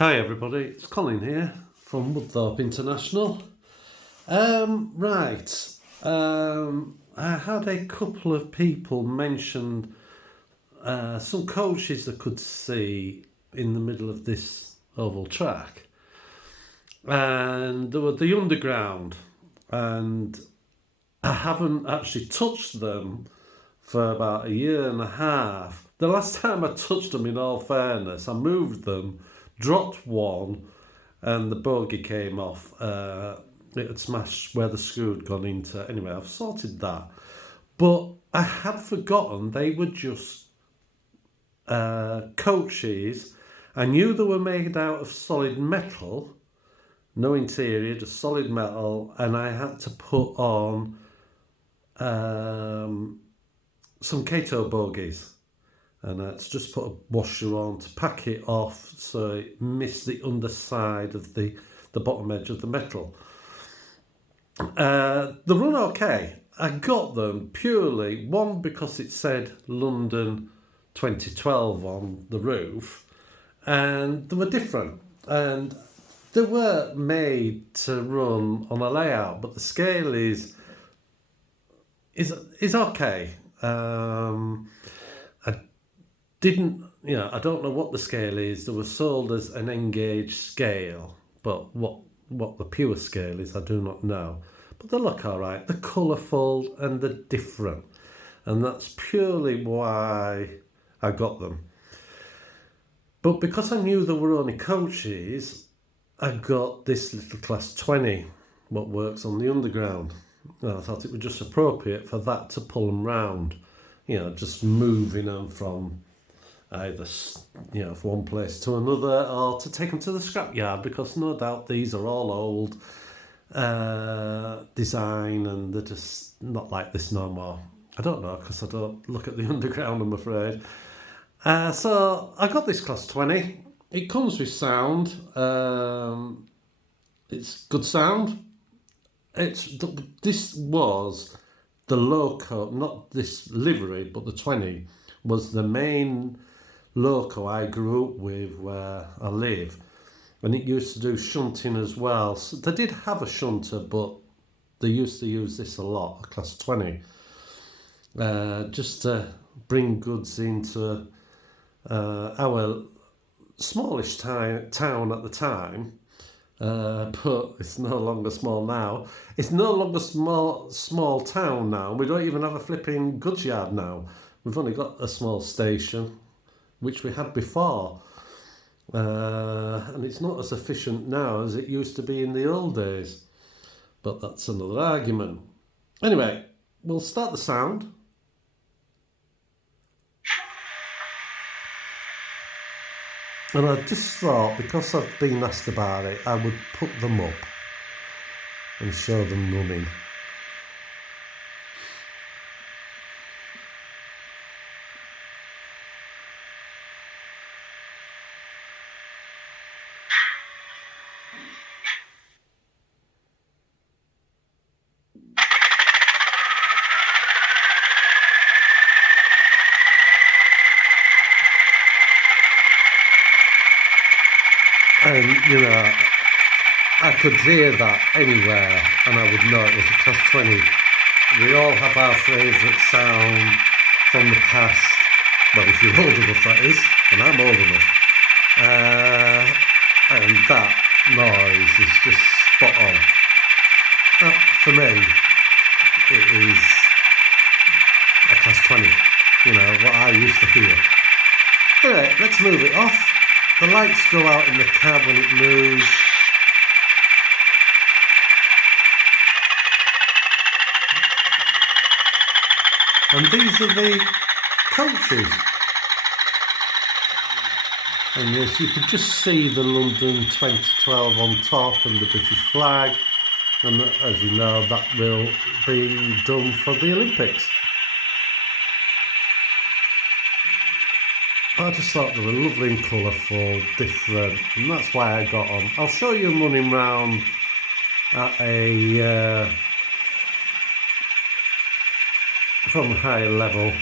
Hi everybody, it's Colin here from Woodthorpe International. I had a couple of people mention some coaches I could see in the middle of this oval track, and there were the underground, and I haven't actually touched them for about a year and a half. The last time I touched them, in all fairness, I moved them, dropped one, and the bogey came off. It had smashed where the screw had gone into. Anyway, I've sorted that. But I had forgotten they were just coaches. I knew they were made out of solid metal, no interior, just solid metal, and I had to put on some Kato bogies, and I had to just put a washer on to pack it off so it missed the underside of the bottom edge of the metal. They run okay. I got them purely, one, because it said London 2012 on the roof, and they were different, and they were made to run on a layout, but the scale is okay. I don't know what the scale is. They were sold as an Engage scale, but what the pure scale is, I do not know. But they look all right. They're colourful and they're different, and that's purely why I got them. But because I knew there were only coaches, I got this little class 20, what works on the underground. And I thought it was just appropriate for that to pull them round, just moving them from either, from one place to another, or to take them to the scrapyard, because no doubt these are all old design and they're just not like this no more. I don't know, because I don't look at the underground, I'm afraid. So I got this class 20. It comes with sound. It's good sound. This was the loco, not this livery, but the 20 was the main loco I grew up with where I live, and it used to do shunting as well. So they did have a shunter, but they used to use this a lot, a class 20, just to bring goods into our smallish town at the time. But it's no longer small now. It's no longer small town now. We don't even have a flipping goods yard now. We've only got a small station, which we had before. And it's not as efficient now as it used to be in the old days. But that's another argument. Anyway, we'll start the sound. And I just thought, because I've been asked about it, I would put them up and show them running. And, I could hear that anywhere and I would know it was a class 20. We all have our favourite sound from the past. Well, if you're old enough, that is, and I'm old enough. And that noise is just spot on. For me, it is a class 20, what I used to hear. Anyway, let's move it off. The lights go out in the cab when it moves. And these are the coaches. And yes, you can just see the London 2012 on top and the British flag. And as you know, that will be done for the Olympics. I just thought they were lovely and colourful, different, and that's why I got them. I'll show you them running round at from a higher level.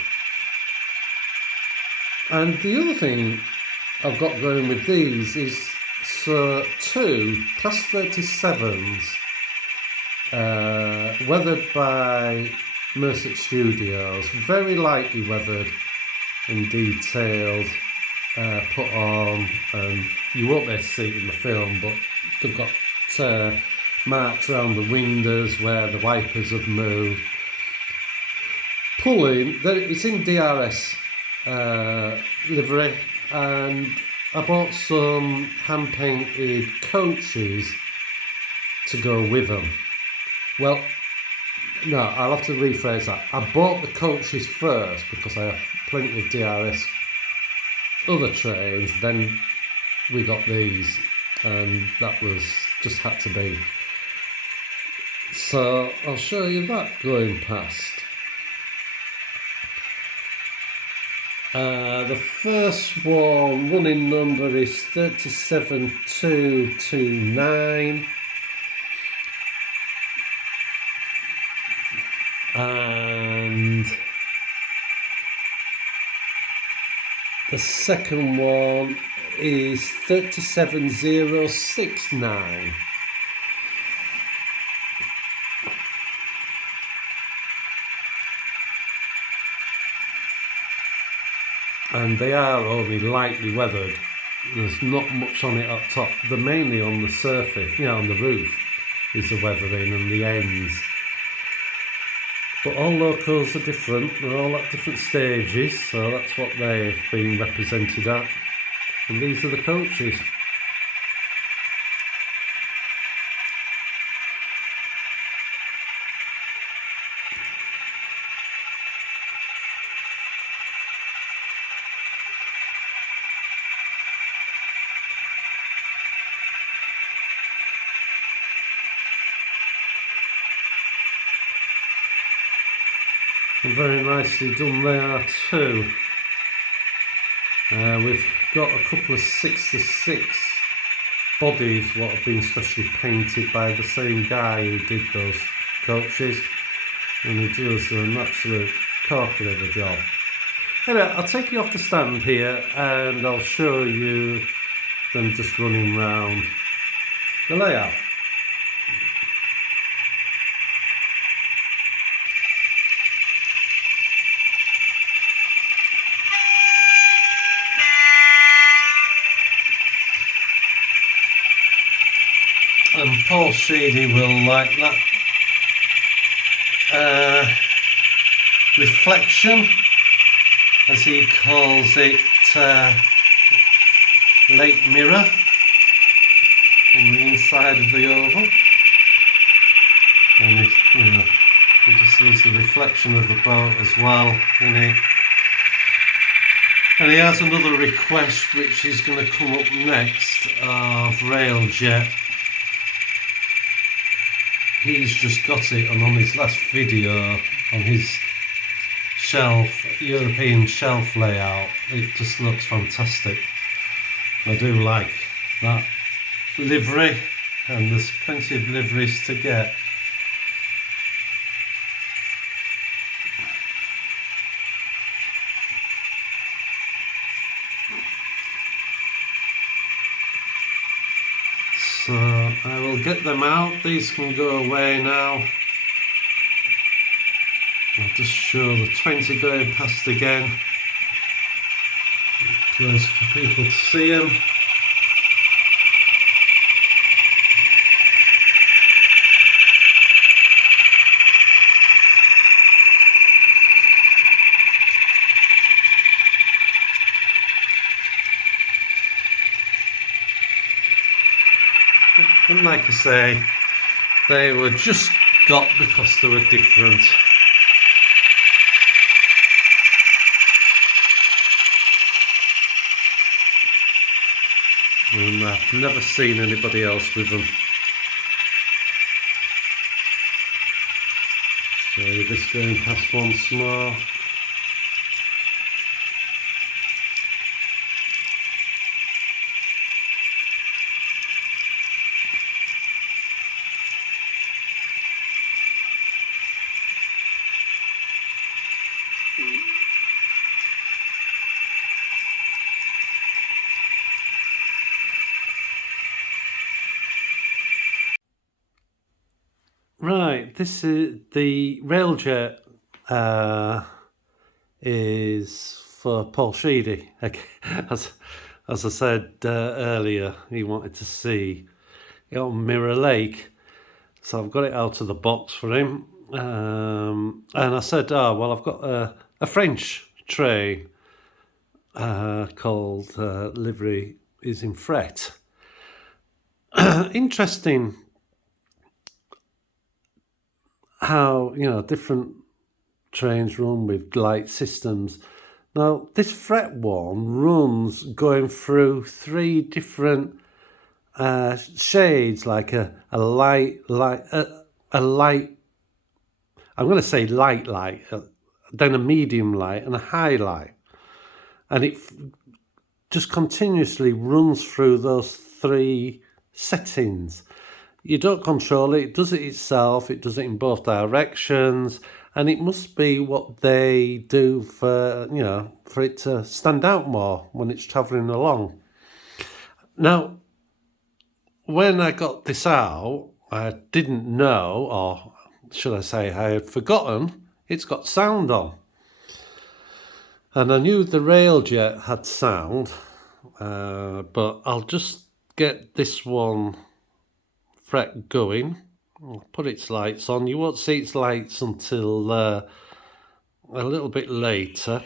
And the other thing I've got going with these is So 2 Class 37s, weathered by Mercer Studios, very lightly weathered and detailed, put on, and you won't be able to see it in the film, but they've got marks around the windows where the wipers have moved. Pulling, it's in DRS livery, and I bought some hand painted coaches to go with them. Well, no, I'll have to rephrase that. I bought the coaches first because I have plenty of DRS other trains, then we got these, and that was just had to be. So I'll show you that going past. The first one, running number is 37229, and the second one is 37069. And they are only lightly weathered. There's not much on it up top. They're mainly on the surface, on the roof is the weathering and the ends. But all locals are different. They're all at different stages, so that's what they've been represented at. And these are the coaches. And very nicely done there too. We've got a couple of 6-6 bodies what have been specially painted by the same guy who did those coaches, and he does an absolute corker of a job. Anyway, I'll take you off the stand here and I'll show you them just running round the layout. And Paul Sheedy will like that reflection, as he calls it, lake mirror on the inside of the oval, and it just sees the reflection of the boat as well in it. And he has another request which is going to come up next of Railjet. He's just got it, and on his last video on his European shelf layout, it just looks fantastic. I do like that livery, and there's plenty of liveries to get. So I will get them out. These can go away now. I'll just show the 20 going past again. Close for people to see them. And like I say, they were just got because they were different. And I've never seen anybody else with them. So this going past once more. Right, this is the railjet is for Paul Sheedy. As I said earlier, he wanted to see it on Mirror Lake, so I've got it out of the box for him. And I said, oh, well, I've got a French train called Livery is in Fret. Interesting how, different trains run with light systems. Now, this Fret one runs going through 3 different shades, like a light, a light. I'm going to say light, then a medium light and a high light, and it just continuously runs through those 3 settings. You don't control it; it does it itself. It does it in both directions, and it must be what they do for for it to stand out more when it's travelling along. Now, when I got this out, I didn't know, or should I say I had forgotten, it's got sound on. And I knew the railjet had sound, but I'll just get this one Fret going. I'll put its lights on. You won't see its lights until a little bit later.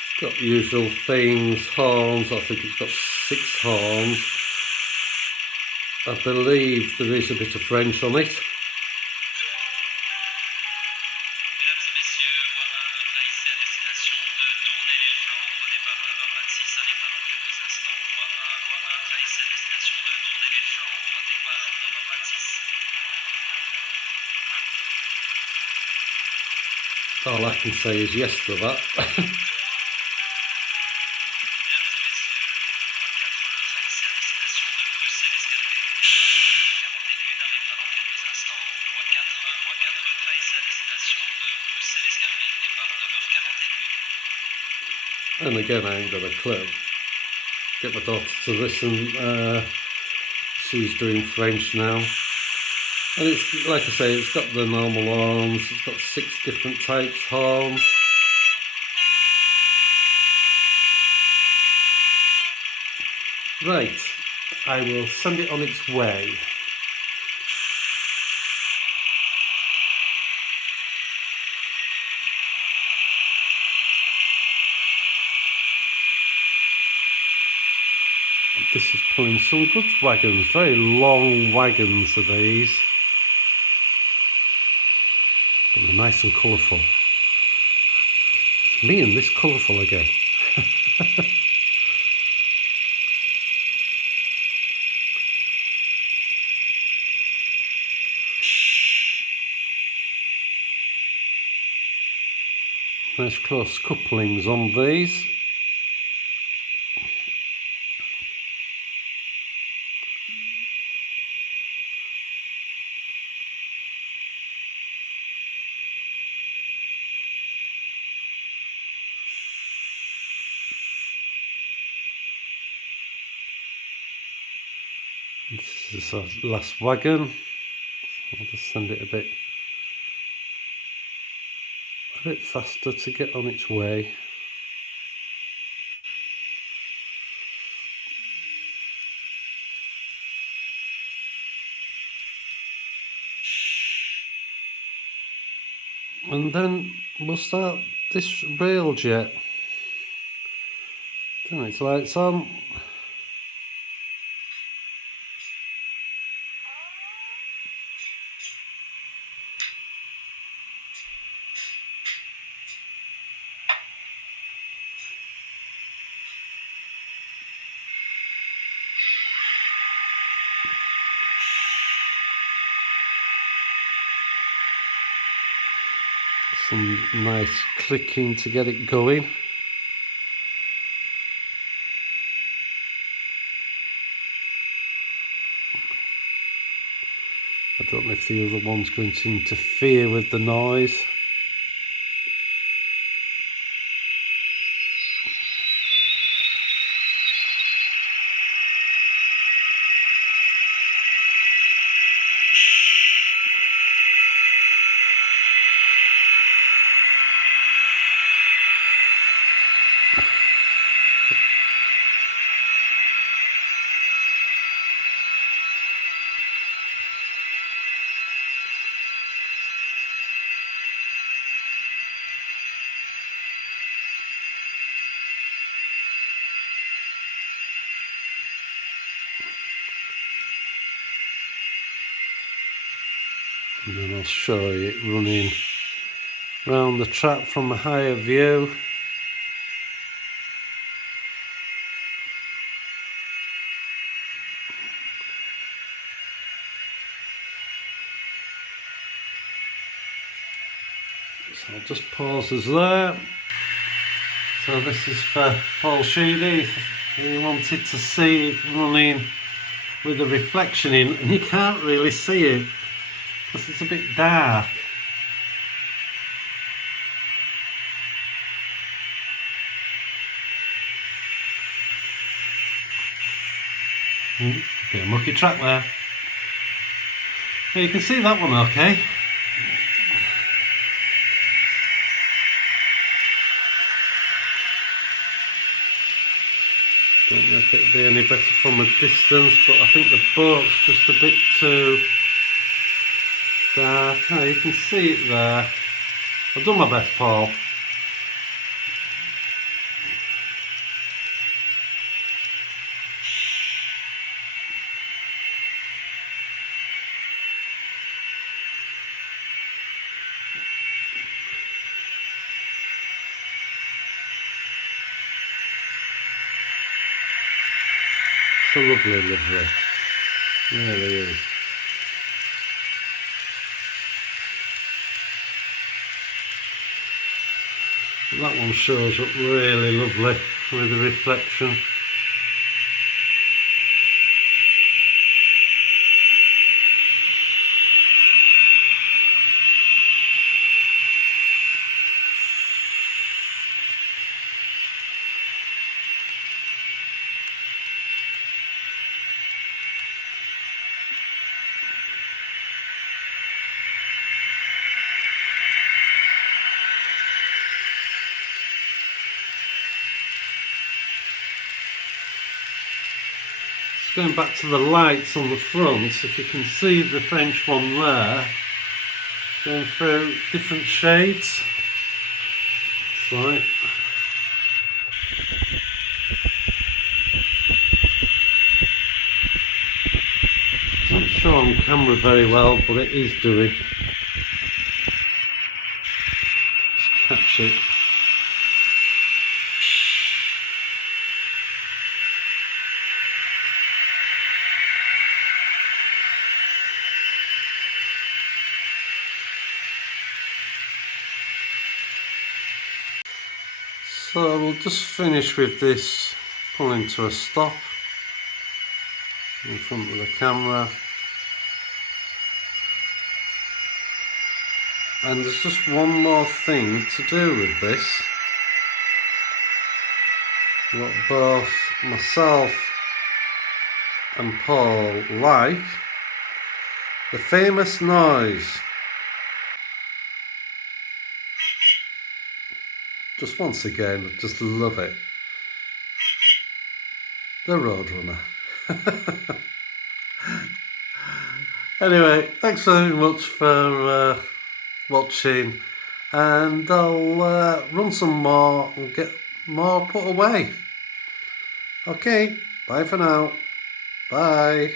It's got the usual things, horns. I think it's got 6 horns. I believe there is a bit of French on it. All I can say is yes to that. And again, I ain't got a clue. Get my daughter to listen. She's doing French now. And it's, like I say, it's got the normal horns. It's got 6 different types horns. Right, I will send it on its way. This is pulling some good wagons, very long wagons are these. But they're nice and colourful. It's me and this colourful again. Nice close couplings on these. This is our last wagon. I'll just send it a bit faster to get on its way. And then we'll start this railjet. Turn its lights on. Some nice clicking to get it going. I Don't know if the other one's going to interfere with the noise. And then I'll show you it running round the track from a higher view. So I'll just pause us there. So this is for Paul Sheedy. He wanted to see it running with the reflection in, and you can't really see it because it's a bit dark. Bit of mucky track there. But you can see that one okay. Don't know if it'd be any better from a distance, but I think the boat's just a bit too dark. Oh, you can see it there. I've done my best, Paul. It's a lovely livery. It really is. That one shows up really lovely with the reflection. Going back to the lights on the front, if you can see the French one there, going through different shades. Right. It's not show on camera very well, but it is doing. Just catch it. So we'll just finish with this pulling to a stop in front of the camera, and there's just one more thing to do with this, what both myself and Paul like, the famous noise. Just once again, just love it. The Roadrunner. Anyway, thanks very much for watching, and I'll run some more and get more put away. Okay, bye for now. Bye.